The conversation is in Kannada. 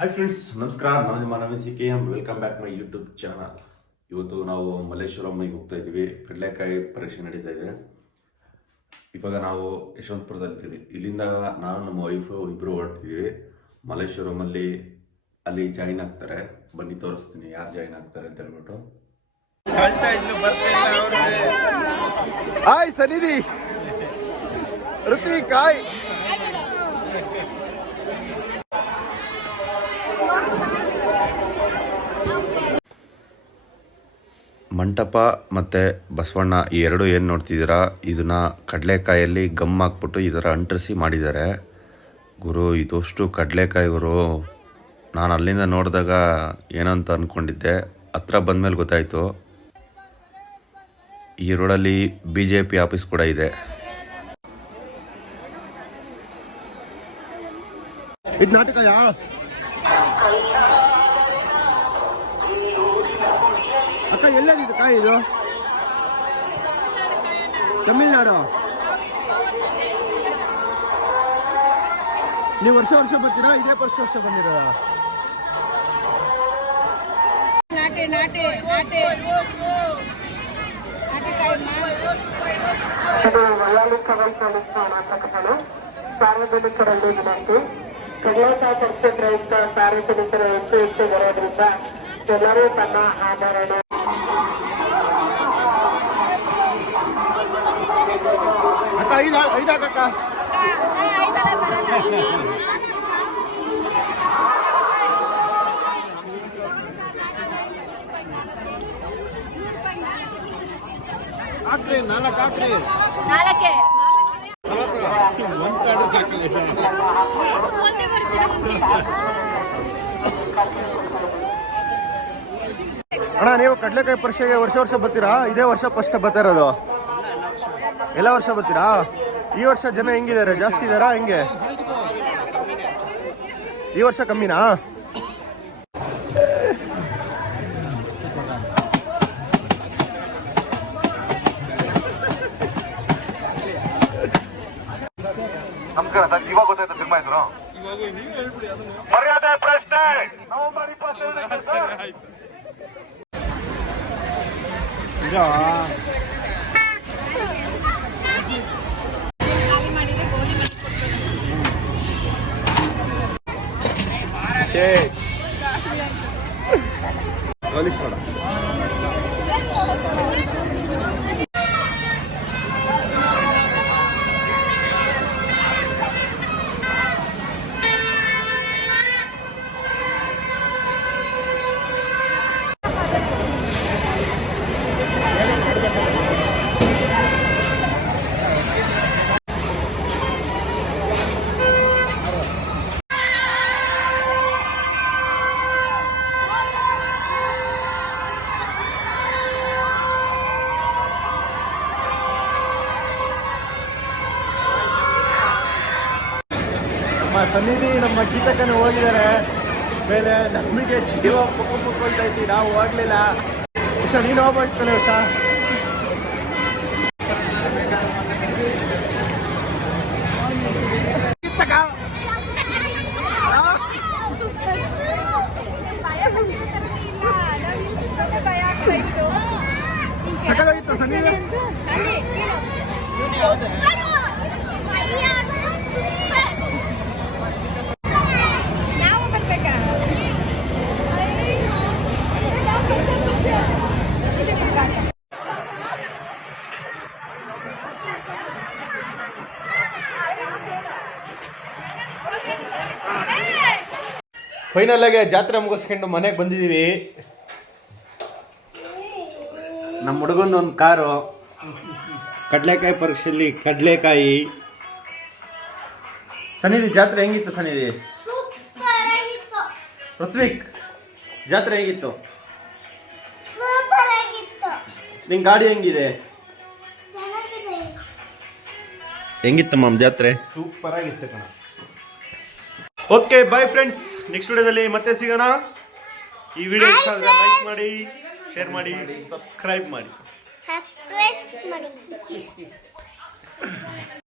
ಹಾಯ್ ಫ್ರೆಂಡ್ಸ್ ನಮಸ್ಕಾರ. ನಾನು ನಿಮ್ಮ Naveen K M welcome back my YouTube channel ಇವತ್ತು ನಾವು ಮಲ್ಲೇಶ್ವರಮ್ಮಿಗೆ ಹೋಗ್ತಾ ಇದ್ದೀವಿ. ಕಡಲೆಕಾಯಿ ಪರೀಕ್ಷೆ ನಡೀತಾ ಇದೆ. ಇವಾಗ ನಾವು ಯಶವಂತಪುರದಲ್ಲಿದ್ದೀವಿ ಇಲ್ಲಿಂದ ನಾನು ನಮ್ಮ ವೈಫು ಇಬ್ಬರು ಹೊರಟಿದ್ದೀವಿ. ಮಲ್ಲೇಶ್ವರಮಲ್ಲಿ ಅಲ್ಲಿ ಜಾಯಿನ್ ಆಗ್ತಾರೆ. ಬನ್ನಿ ತೋರಿಸ್ತೀನಿ. ಯಾರು ಜಾಯಿನ್ ಆಗ್ತಾರೆ ಅಂತ ಹೇಳ್ಬಿಟ್ಟು. ಹಾಯ್ ಸನಿಧಿ ಋತ್ವಿಕ್ ಹಾಯ್ ಮಂಟಪ ಮತ್ತು ಬಸವಣ್ಣ ಈ ಎರಡು ಏನು ನೋಡ್ತಿದ್ದೀರಾ? ಇದನ್ನು ಕಡಲೆಕಾಯಲ್ಲಿ ಗಮ್ ಹಾಕ್ಬಿಟ್ಟು ಈ ಥರ ಅಂಟಿಸಿ ಮಾಡಿದ್ದಾರೆ. ಗುರು, ಇದಷ್ಟು ಕಡಲೆಕಾಯಿ ಗುರು. ನಾನು ಅಲ್ಲಿಂದ ನೋಡಿದಾಗ ಏನಂತ ಅಂದ್ಕೊಂಡಿದ್ದೆ ಹತ್ರ ಬಂದಮೇಲೆ ಗೊತ್ತಾಯಿತು. ಈ ರೋಡಲ್ಲಿ ಬಿ ಜೆ ಪಿ ಆಫೀಸ್ ಕೂಡ ಇದೆ. ಇದು ನಾಟಕಯಾ ಅಕ್ಕ ಎಲ್ಲದಿದು ಕಾಯಿ ಇದು ತಮಿಳ್ನಾಡು ನೀವು ವರ್ಷ ವರ್ಷ ಬರ್ತೀರಾ ಇದೇ ವರ್ಷ ವರ್ಷ ಬಂದಿರೋದ ನಾಟೆ ನಾಟೆ ನಾಟೆ ನಾಟೆಕಾಯಮ್ಮ ಇದು ವೈಯಾಲಿಕ ವೈಜ್ಞಾನಿಕ ನಾಟಕಗಳು ಸಾರ್ವಜನಿಕರಲ್ಲಿ ವಿನಂತಿ ಕಡ್ಲೇಕಾಯಿ ಪರೀಕ್ಷೆ ಪ್ರಯುಕ್ತ ಸಾರ್ವಜನಿಕರು ಹೆಚ್ಚು ಹೆಚ್ಚು ಬರೋದ್ರಿಂದ ಎಲ್ಲರೂ ತಮ್ಮ ಆಭರಣ ಅಕ್ಕ ಐದು ಐದಾಕಕ್ಕ ಹಾಕ್ರಿ ನಾಲ್ಕು ಹಾಕ್ರಿ ನಾಲ್ಕೆ ಒಂದು ಕಾರ್ಡ್ ಸಾಕಲ್ಲ ಅಣ್ಣ ನೀವು ಕಡ್ಲೆಕಾಯಿ ಪರಿಷೆಗೆ ವರ್ಷ ವರ್ಷ ಬರ್ತೀರಾ? ಇದೇ ವರ್ಷ ಫಸ್ಟ್ ಬರ್ತಾ ಇರೋದು. ಎಲ್ಲ ವರ್ಷ ಬರ್ತೀರಾ? ಈ ವರ್ಷ ಜನ ಹೆಂಗಿದ್ದಾರೆ? ಜಾಸ್ತಿ ಇದಾರಾ? ಹೆಂಗೆ? ಈ ವರ್ಷ ಕಮ್ಮಿನಾ? ನಮಸ್ಕಾರ ಸರ್, ಇವಾಗ ಗೊತ್ತಾಯ್ತು ಸಿನಿಮಾ ಹೆಸರು? ಮರ್ಯಾದೆ ಪ್ರಶ್ನೆ! ನವೆಂಬರ್ ಇಪ್ಪತ್ತೆರಡಕ್ಕೆ ಸರ್. ನಮ್ಮ ಸನ್ನಿಧಿ ನಮ್ಮ ಗೀತಕ್ಕನ ಹೋಗಿದ್ದಾರೆ ಮೇಲೆ ನಮಗೆ ಜೀವ ಪಕ್ಕ ಪಕ್ಕೊಳ್ತಾ ಇದ್ವಿ ನಾವು ಹೋಗ್ಲಿಲ್ಲ. ಉಷಾ ನೀನು ಹೋಗ್ಬೋಯ್ತಲ್ಲ ಉಷಾ. ಸನ್ನಿಧಿ ಅಲ್ಲಿ ನೀನು ನಾವು ಬರ್ಬೇಕಾ ಫೈನಲ್ ಆಗಿ ಜಾತ್ರೆ ಮುಗಿಸ್ಕೊಂಡು ಮನೆಗೆ ಬಂದಿದ್ದೀವಿ ನಮ್ಮ ಹುಡುಗನ ಒಂದು ಕಾರು. ಕಡಲೆಕಾಯಿ ಪರೀಕ್ಷೆಯಲ್ಲಿ ಕಡಲೆಕಾಯಿ. ಸನ್ನಿಧಿ ಜಾತ್ರೆ ಹೆಂಗಿತ್ತು ಸನ್ನಿಧಿ? ಸೂಪರ್ ಆಗಿತ್ತು. ಋತ್ವಿಕ್ ಜಾತ್ರೆ ಹೆಂಗಿತ್ತು? ಸೂಪರ್ ಆಗಿತ್ತು. ನಿನ್ ಗಾಡಿ ಹೆಂಗಿದೆ? ಚೆನ್ನಾಗಿದೆ. ಹೆಂಗಿತ್ತು ಮಾಮ್ ಜಾತ್ರೆ? ಸೂಪರ್ ಆಗಿತ್ತು ಕಣ. ಓಕೆ ಬಾಯ್ ಫ್ರೆಂಡ್ಸ್ ನೆಕ್ಸ್ಟ್ ವಿಡಿಯೋದಲ್ಲಿ ಮತ್ತೆ ಸಿಗೋಣ. ಈ ವಿಡಿಯೋ ಇಷ್ಟ ಆದರೆ ಲೈಕ್ ಮಾಡಿ ಶೇರ್ ಮಾಡಿ ಸಬ್ಸ್ಕ್ರೈಬ್ ಮಾಡಿ.